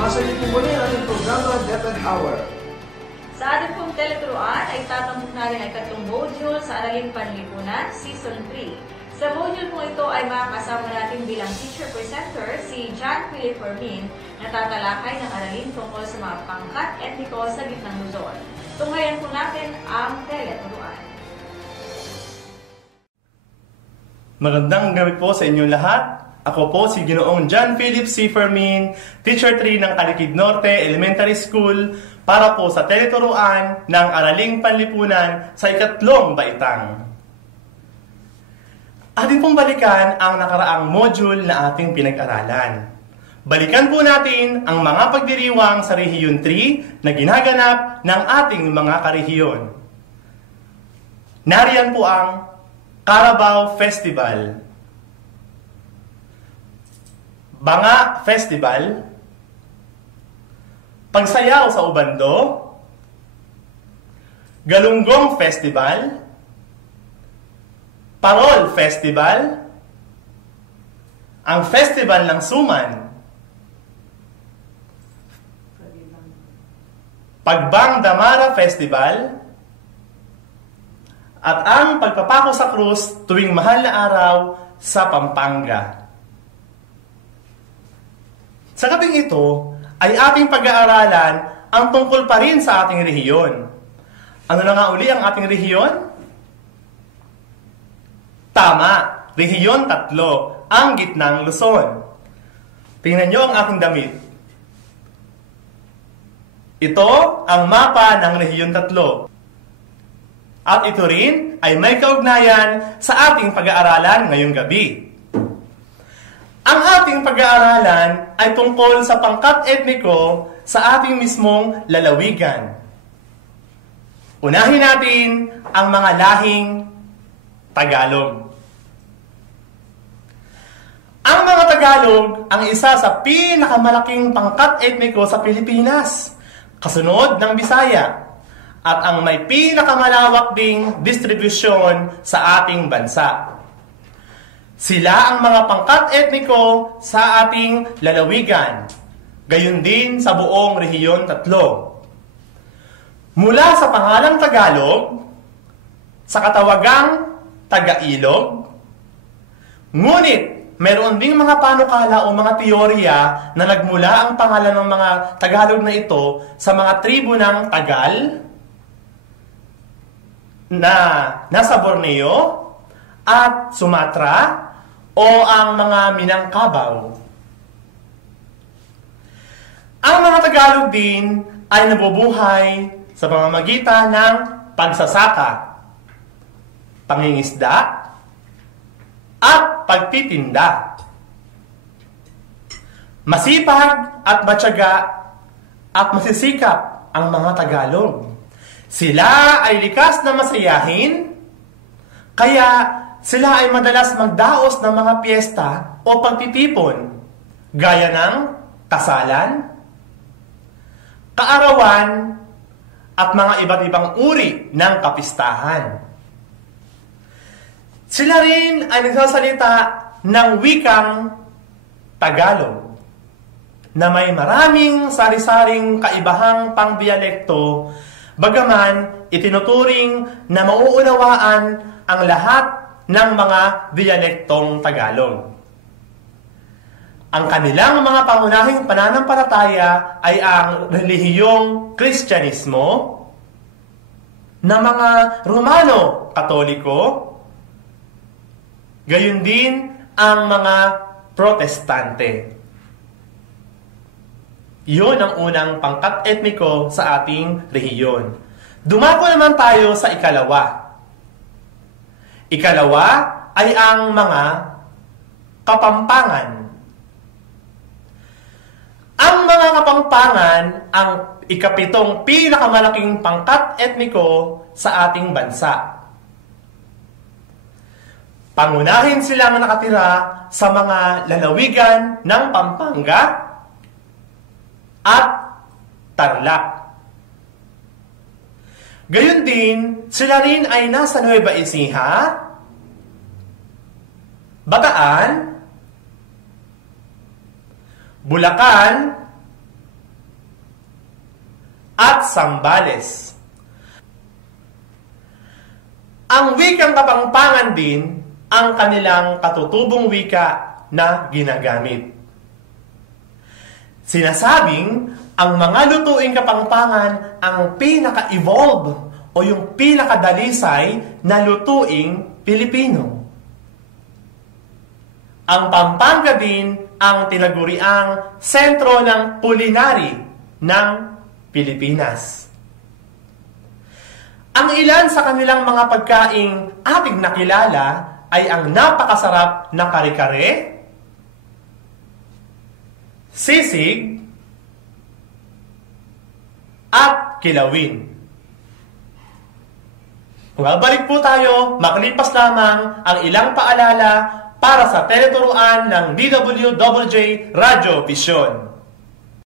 Sumasalit po muli ang ating programa DepEd Hour. Sa ating pong teleturuan ay tatampok natin ang 3 module sa Araling Panlipunan, Season 3. Sa module po ito ay makakasama natin bilang teacher presenter si John Philip Fermin na tatalakay ng aralin tungkol sa mga pangkat etniko sa gitnang Luzon. Tunghayan po natin ang teleturuan. Magandang gabi po sa inyong lahat. Ako po si Ginoong John Philip C. Fermin, Teacher 3 ng Talikid Norte Elementary School para po sa teleturuan ng Araling Panlipunan sa 3 baitang. Atin pong balikan ang nakaraang module na ating pinag-aralan. Balikan po natin ang mga pagdiriwang sa Rehiyon 3 na ginaganap ng ating mga karehiyon. Nariyan po ang Carabao Festival, Banga Festival, Pagsayaw sa Ubando, Galunggong Festival, Parol Festival, ang Festival ng Suman, Pagbang Damara Festival, at ang Pagpapako sa Krus tuwing mahal na araw sa Pampanga. Sa gabing ito ay ating pag-aaralan ang tungkol pa rin sa ating rehiyon. Ano na nga uli ang ating rehiyon? Tama, Rehiyon 3, ang gitnang Luzon. Tingnan nyo ang aking damit. Ito ang mapa ng Rehiyon 3. At ito rin ay may kaugnayan sa ating pag-aaralan ngayong gabi. Ang ating pag-aaralan ay tungkol sa pangkat etniko sa ating mismong lalawigan. Unahin natin ang mga lahing Tagalog. Ang mga Tagalog ang isa sa pinakamalaking pangkat etniko sa Pilipinas, kasunod ng Bisaya, at ang may pinakamalawak ding distribusyon sa ating bansa. Sila ang mga pangkat etniko sa ating lalawigan, gayon din sa buong Rehiyon 3. Mula sa pangalang Tagalog, sa katawagang Taga-Ilog, ngunit meron ding mga panukala o mga teorya na nagmula ang pangalan ng mga Tagalog na ito sa mga tribo ng Tagal na nasa Borneo at Sumatra, o ang mga Minangkabau. Ang mga Tagalog din ay nabubuhay sa pamamagitan ng pagsasaka, pangingisda, at pagtitinda. Masipag at matyaga at masisikap ang mga Tagalog. Sila ay likas na masayahin, kaya sila ay madalas magdaos ng mga piyesta o pagtitipon, gaya ng kasalan, kaarawan, at mga iba't ibang uri ng kapistahan. Sila rin ay nagsasalita ng wikang Tagalog, na may maraming sari-saring kaibahang pangdialekto, bagaman itinuturing na mauunawaan ang lahat ng mga dialektong Tagalog. Ang kanilang mga pangunahing pananampalataya ay ang relihiyong Kristyanismo, na mga Romano Katoliko, gayon din ang mga Protestante. Iyon ang unang pangkat etniko sa ating rehiyon. Dumako naman tayo sa ikalawa. Ikalawa ay ang mga Kapampangan. Ang mga Kapampangan ang ikapitong pinakamalaking pangkat etniko sa ating bansa. Pangunahin silang nakatira sa mga lalawigan ng Pampanga at Tarlac. Gayon din, sila rin ay nasa Nueva Ecija, Bataan, Bulacan, Sambales. Ang wikang Kapampangan din ang kanilang katutubong wika na ginagamit. Sinasabing ang mga lutuing Kapampangan ang pinaka-evolve o yung pinakadalisay na lutuing Pilipino. Ang Pampanga din ang tinaguriang sentro ng culinary ng Pilipinas. Ang ilan sa kanilang mga pagkaing ating nakilala ay ang napakasarap na kare-kare, sisig, at kilawin. Balik po tayo, makalipas lamang ang ilang paalala para sa teleturuan ng DWJ Radio Vision.